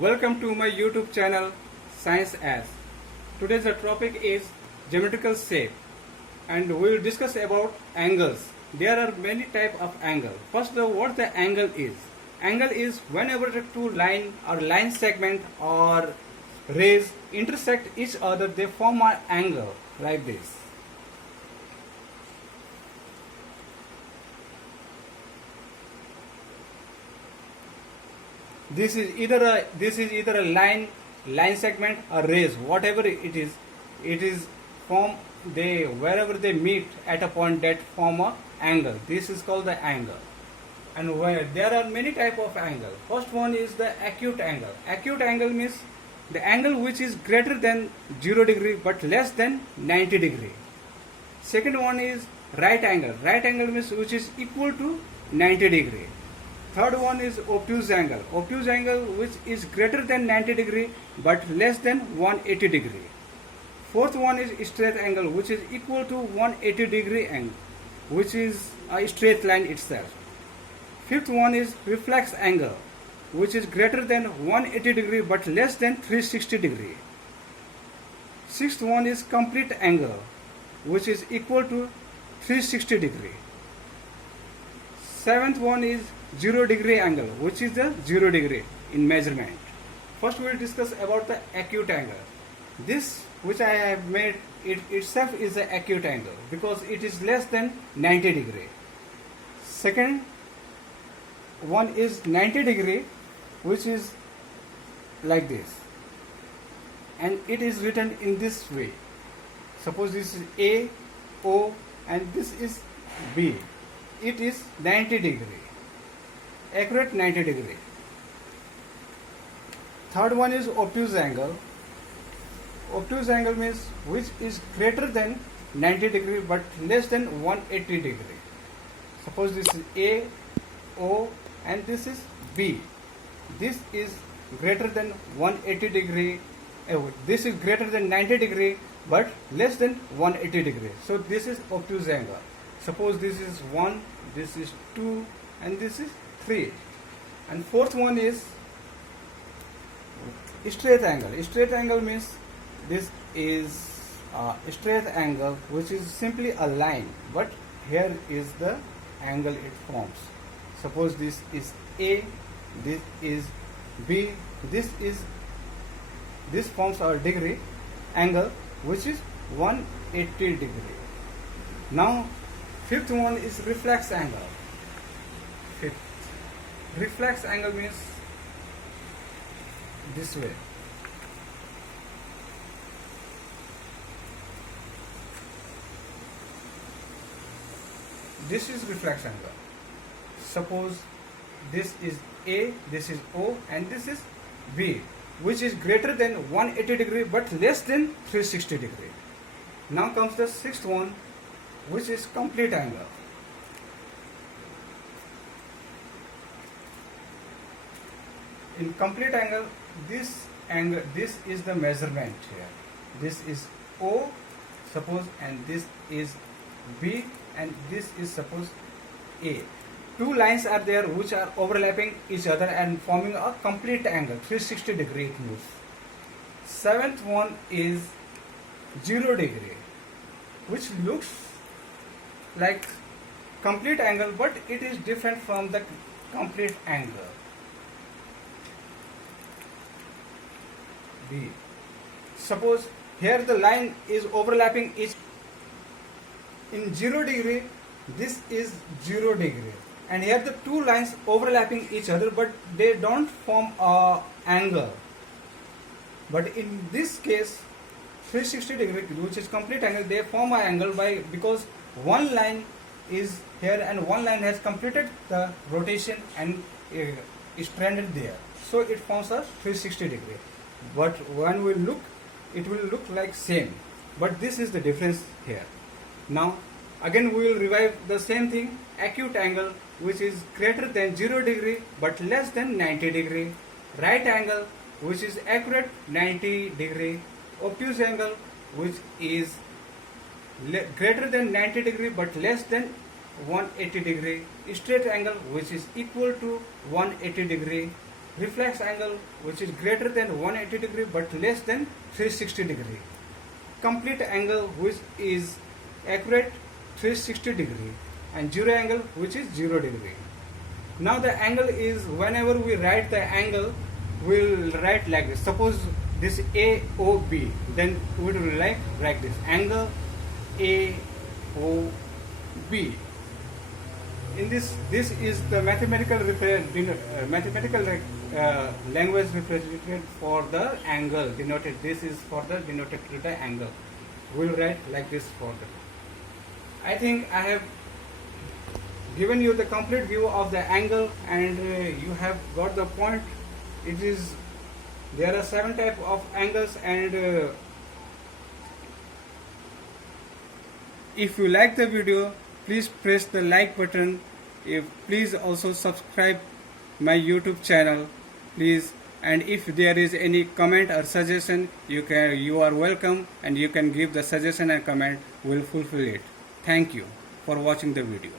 Welcome to my YouTube channel Science As. Today's the topic is geometrical shape and we will discuss about angles. There are many type of angle. First what the angle is. Angle is whenever the two line or line segment or rays intersect each other, they form an angle like this. This is either a line segment or rays, whatever it is form, they wherever they meet at a point that form a angle. This is called the angle. And where there are many type of angle. First one is the acute angle. Acute angle means the angle which is greater than 0 degree but less than 90 degree. Second one is right angle. Right angle means which is equal to 90 degree. Third one is obtuse angle. Obtuse angle which is greater than 90 degree but less than 180 degree. Fourth one is straight angle which is equal to 180 degree angle, which is a straight line itself. Fifth one is reflex angle which is greater than 180 degree but less than 360 degree. Sixth one is complete angle which is equal to 360 degree. Seventh one is 0 degree angle which is the 0 degree in measurement. First we will discuss about the acute angle. This which I have made it itself is the acute angle because it is less than 90 degree. Second one is 90 degree which is like this and it is written in this way. Suppose this is A, O and this is B. It is 90 degree. Accurate 90 degree. Third one is obtuse angle. Obtuse angle means which is greater than 90 degree but less than 180 degree. Suppose this is A, O and this is B. This is greater than 180 degree. This is greater than 90 degree but less than 180 degree. So this is obtuse angle. Suppose this is 1, this is 2 and this is 3. And fourth one is straight angle. Straight angle means this is a straight angle which is simply a line, but here is the angle it forms. Suppose this is A, this is B, this forms our degree angle which is 180 degree. Now fifth one is reflex angle. Fifth reflex angle means this way. This is reflex angle. Suppose this is A, this is O and this is B, which is greater than 180 degree but less than 360 degree. Now comes the sixth one which is complete angle. In complete angle, this is the measurement here. This is O, suppose, and this is B, and this is suppose A. Two lines are there which are overlapping each other and forming a complete angle, 360 degree it moves. Seventh one is 0 degree, which looks like complete angle but it is different from the complete angle. B. Suppose here the line is overlapping each. In 0 degree, this is 0 degree, and here the two lines overlapping each other, but they don't form a angle. But in this case, 360 degree, which is complete angle, they form an angle because one line is here and one line has completed the rotation and is stranded there. So it forms a 360 degree. But when we look, it will look like same. But this is the difference here. Now again we will revive the same thing. Acute angle which is greater than 0 degree but less than 90 degree. Right angle which is accurate 90 degree. Obtuse angle which is greater than 90 degree but less than 180 degree. Straight angle which is equal to 180 degree. reflex angle which is greater than 180 degree but less than 360 degree. Complete angle which is accurate 360 degree, and zero angle which is 0 degree. Now the angle is, whenever we write the angle, we'll write like this. Suppose this AOB, then we will write like this: angle AOB. In this is the mathematical language represented for the angle denoted. This is for the denoted to the angle. We'll write like this for the. I think I have given you the complete view of the angle, and you have got the point. It is, there are 7 types of angles, and if you like the video, please press the like button. Please also subscribe my YouTube channel, please. And if there is any comment or suggestion, you are welcome, and you can give the suggestion and comment. We'll fulfill it. Thank you for watching the video.